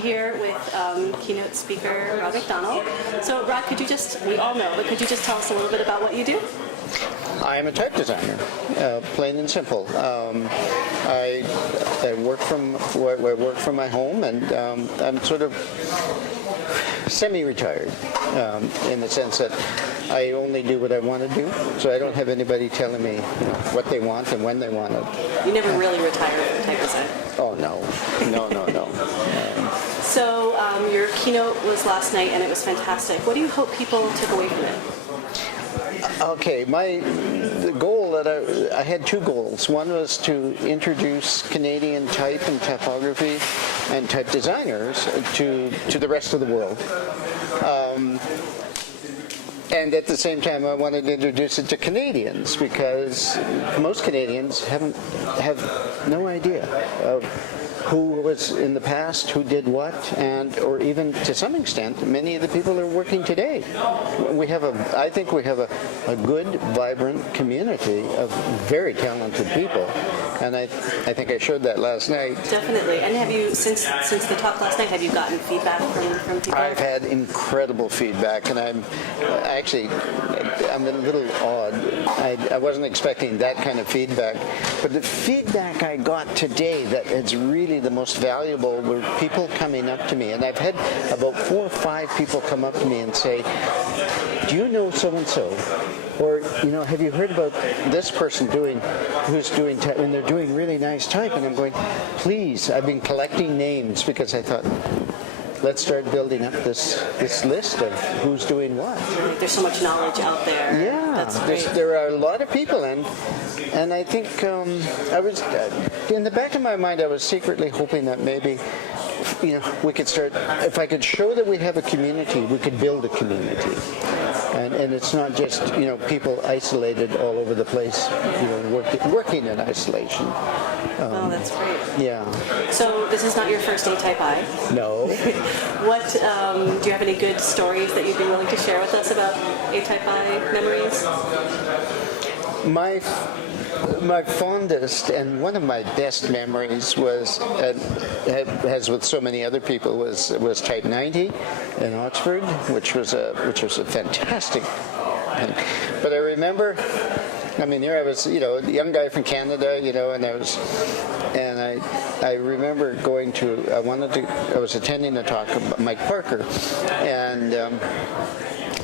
Jackie here with Keynote speaker Rod McDonald. So Rod, we all know, but could you just tell us a little bit about what you do? I am a type designer, plain and simple. I work from my home, and I'm sort of semi-retired in the sense that I only do what I want to do, so I don't have anybody telling me what they want and when they want it. You never really retire from type design. Oh no. So your keynote was last night, and it was fantastic. What do you hope people took away from it? Okay, the goal that I had two goals. One was to introduce Canadian type and typography and type designers to the rest of the world. And at the same time, I wanted to introduce it to Canadians, because most Canadians have no idea of who was in the past, who did what, or even to some extent, many of the people are working today. I think we have a good, vibrant community of very talented people, and I think I showed that last night. Definitely. And have you, since the talk last night, have you gotten feedback from people? I've had incredible feedback, and I'm a little awed. I wasn't expecting that kind of feedback, but the feedback I got today that it's really the most valuable were people coming up to me, and I've had about 4 or 5 people come up to me and say, "Do you know so-and-so?" Or, have you heard about this person who's doing type, and they're doing really nice type? And I'm going, please, I've been collecting names because I thought, let's start building up this list of who's doing what. There's so much knowledge out there. Yeah, that's great. There are a lot of people, and I think I was in the back of my mind, I was secretly hoping that maybe we could start. If I could show that we have a community, we could build a community. And it's not just people isolated all over the place, working in isolation. Oh, that's great. Yeah. So this is not your first ATypI? No. What do you have any good stories that you'd be willing to share with us about ATypI memories? My fondest and one of my best memories was, as with so many other people, was Type 90 in Oxford, which was a fantastic. But I remember, here I was, a young guy from Canada, and I remember going to. I was attending a talk of Mike Parker, and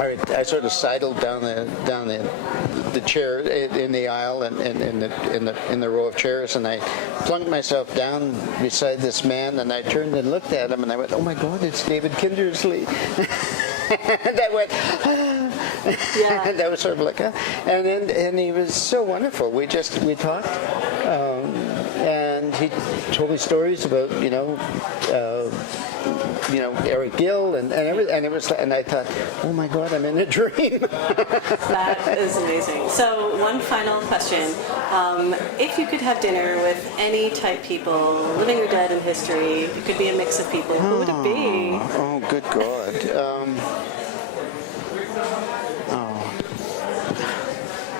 I sort of sidled down the chair in the aisle and in the row of chairs, and I plunked myself down beside this man, and I turned and looked at him, and I went, "Oh my God, it's David Kindersley." And I went, yeah. That was sort of like, and he was so wonderful. We talked, and he told me stories about Eric Gill and everything, and I thought, oh my God, I'm in a dream. That is amazing. So one final question: if you could have dinner with any type people, living or dead in history, it could be a mix of people. Who would it be? Oh, good God.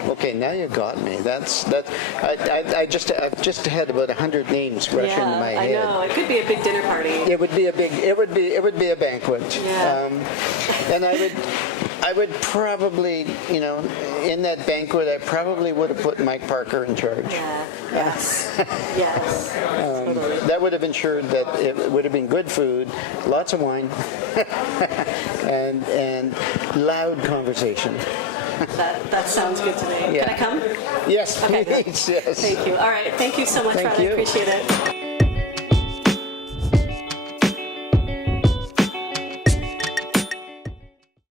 Okay, now you got me. I just had about 100 names rush into my head. I know. It could be a big dinner party. It would be a banquet. Yeah. And I would probably, in that banquet, I probably would have put Mike Parker in charge. Yeah. Yes. Yes. Totally. That would have ensured that it would have been good food, lots of wine, and loud conversation. That sounds good to me. Yeah. Can I come? Yes, Okay. please. Yes. Thank you. All right. Thank you so much, Rod. I appreciate it.